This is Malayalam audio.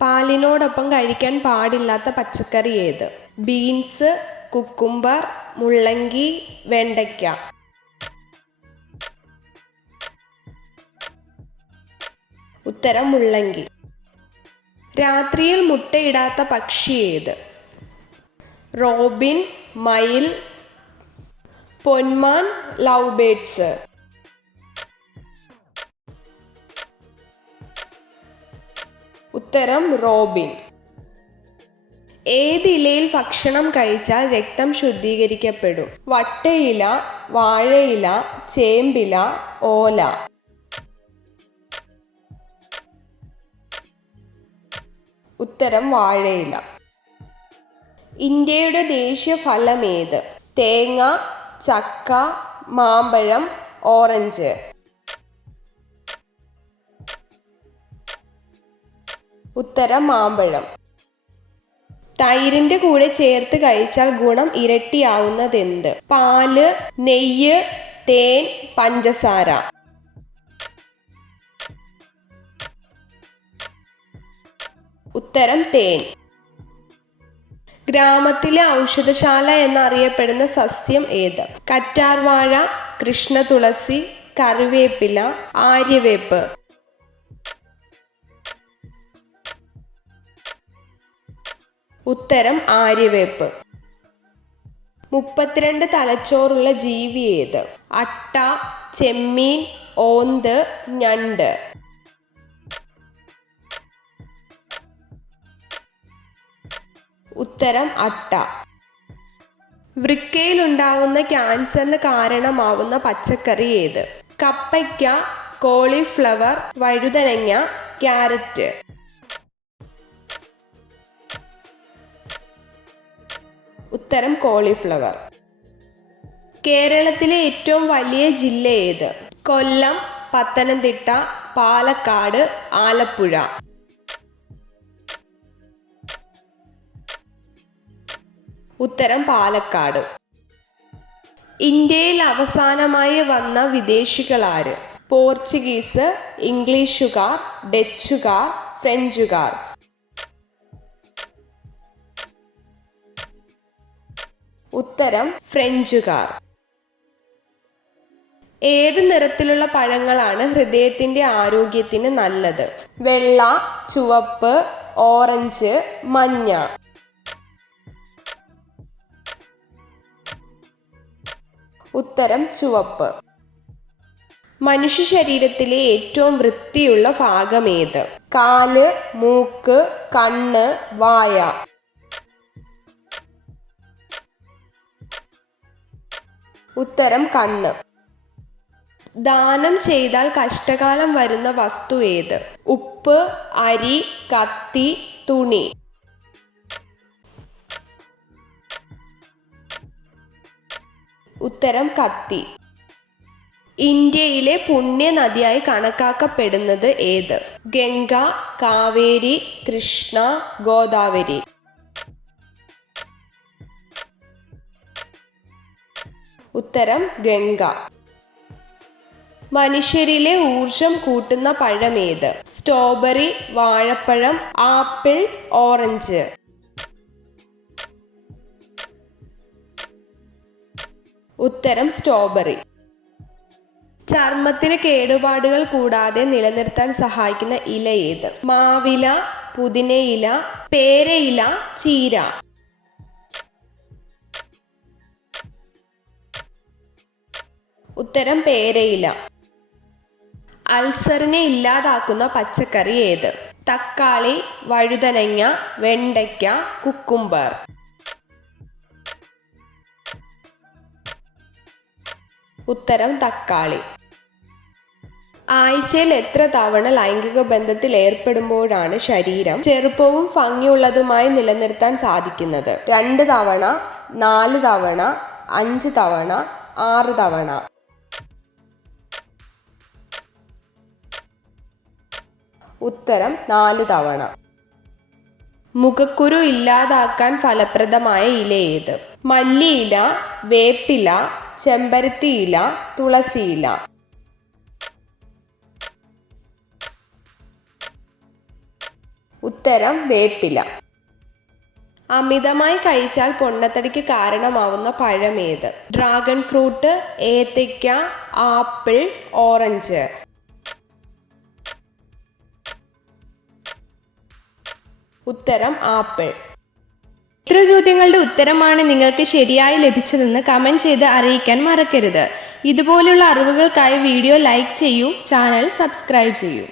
പാലിനോടൊപ്പം കഴിക്കാൻ പാടില്ലാത്ത പച്ചക്കറി ഏത്? ബീൻസ്, കുക്കുംബർ, മുള്ളങ്കി, വെണ്ടയ്ക്ക. ഉത്തരം മുള്ളങ്കി. രാത്രിയിൽ മുട്ടയിടാത്ത പക്ഷി ഏത്? റോബിൻ, മയിൽ, പൊന്മാൻ, ലവ് ബേർഡ്സ്. ഉത്തരം റോബിൻ. ഏത് ഇലയിൽ ഭക്ഷണം കഴിച്ചാൽ രക്തം ശുദ്ധീകരിക്കപ്പെടും? വട്ടയില, വാഴയില, ചേമ്പില, ഓല. ഉത്തരം വാഴയില. ഇന്ത്യയുടെ ദേശീയ ഫലം ഏത്? തേങ്ങ, ചക്ക, മാമ്പഴം, ഓറഞ്ച്. ഉത്തരം മാമ്പഴം. തൈരിന്റെ കൂടെ ചേർത്ത് കഴിച്ചാൽ ഗുണം ഇരട്ടിയാവുന്നതെന്ത്? പാല്, നെയ്യ്, തേൻ, പഞ്ചസാര. ഉത്തരം തേൻ. ഗ്രാമത്തിലെ ഔഷധശാല എന്നറിയപ്പെടുന്ന സസ്യം ഏത്? കറ്റാർവാഴ, കൃഷ്ണതുളസി, കറിവേപ്പില, ആര്യവേപ്പ്. ഉത്തരം ആര്യവേപ്പ്. 32 തലച്ചോറുള്ള ജീവി ഏത്? അട്ട, ചെമ്മീൻ, ഓന്ത്, ഞണ്ട്. ഉത്തരം അട്ട. വൃക്കയിലുണ്ടാവുന്ന ക്യാൻസറിന് കാരണമാവുന്ന പച്ചക്കറി ഏത്? കപ്പയ്ക്ക, കോളിഫ്ലവർ, വഴുതനങ്ങ, ക്യാരറ്റ്. ഉത്തരം കോളിഫ്ലവർ. കേരളത്തിലെ ഏറ്റവും വലിയ ജില്ല ഏത്? കൊല്ലം, പത്തനംതിട്ട, പാലക്കാട്, ആലപ്പുഴ. ഉത്തരം പാലക്കാട്. ഇന്ത്യയിൽ അവസാനമായി വന്ന വിദേശികളാര്? പോർച്ചുഗീസ്, ഇംഗ്ലീഷുകാർ, ഡച്ചുകാർ, ഫ്രഞ്ചുകാർ. ഉത്തരം ഫ്രഞ്ചുകാർ. ഏത് നിറത്തിലുള്ള പഴങ്ങളാണ് ഹൃദയത്തിന്റെ ആരോഗ്യത്തിന് നല്ലത്? വെള്ള, ചുവപ്പ്, ഓറഞ്ച്, മഞ്ഞ. ഉത്തരം ചുവപ്പ്. മനുഷ്യ ശരീരത്തിലെ ഏറ്റവും വൃത്തിയുള്ള ഭാഗം ഏത്? കാല്, മൂക്ക്, കണ്ണ്, വായ. ഉത്തരം കണ്ണ്. ദാനം ചെയ്താൽ കഷ്ടകാലം വരുന്ന വസ്തു ഏത്? ഉപ്പ്, അരി, കത്തി, തുണി. ഉത്തരം കത്തി. ഇന്ത്യയിലെ പുണ്യ നദിയായി കണക്കാക്കപ്പെടുന്നത് ഏത്? ഗംഗ, കാവേരി, കൃഷ്ണ, ഗോദാവരി. ഉത്തരം ഗംഗ. മനുഷ്യരിലെ ഊർജം കൂട്ടുന്ന പഴം ഏത്? സ്ട്രോബെറി, വാഴപ്പഴം, ആപ്പിൾ, ഓറഞ്ച്. ഉത്തരം സ്ട്രോബെറി. ചർമ്മത്തിന് കേടുപാടുകൾ കൂടാതെ നിലനിർത്താൻ സഹായിക്കുന്ന ഇല ഏത്? മാവില, പുതിനയില, പേരയില, ചീര. ഉത്തരം പേരയില. അൾസറിനെ ഇല്ലാതാക്കുന്ന പച്ചക്കറി ഏത്? തക്കാളി, വഴുതനങ്ങ, വെണ്ടയ്ക്ക, കുക്കുംബർ. ഉത്തരം തക്കാളി. ആഴ്ചയിൽ എത്ര തവണ ലൈംഗിക ബന്ധത്തിൽ ഏർപ്പെടുമ്പോഴാണ് ശരീരം ചെറുപ്പവും ഭംഗിയുള്ളതുമായി നിലനിർത്താൻ സാധിക്കുന്നത്? 2 തവണ, 4 തവണ, 5 തവണ, 6 തവണ. ഉത്തരം 4 തവണ. മുഖക്കുരു ഇല്ലാതാക്കാൻ ഫലപ്രദമായ ഇല ഏത്? മല്ലിയില, വേപ്പില, ചെമ്പരത്തിയില, തുളസിയില. ഉത്തരം വേപ്പില. അമിതമായി കഴിച്ചാൽ പൊണ്ണത്തടിക്ക് കാരണമാവുന്ന പഴമേത്? ഡ്രാഗൺ ഫ്രൂട്ട്, ഏത്തയ്ക്ക, ആപ്പിൾ, ഓറഞ്ച്. ഉത്തരം ആപ്പിൾ. ഇത്ര ചോദ്യങ്ങളുടെ ഉത്തരമാണ് നിങ്ങൾക്ക് ശരിയായി ലഭിച്ചതെന്ന് കമൻറ്റ് ചെയ്ത് അറിയിക്കാൻ മറക്കരുത്. ഇതുപോലുള്ള അറിവുകൾക്കായി വീഡിയോ ലൈക്ക് ചെയ്യൂ, ചാനൽ സബ്സ്ക്രൈബ് ചെയ്യൂ.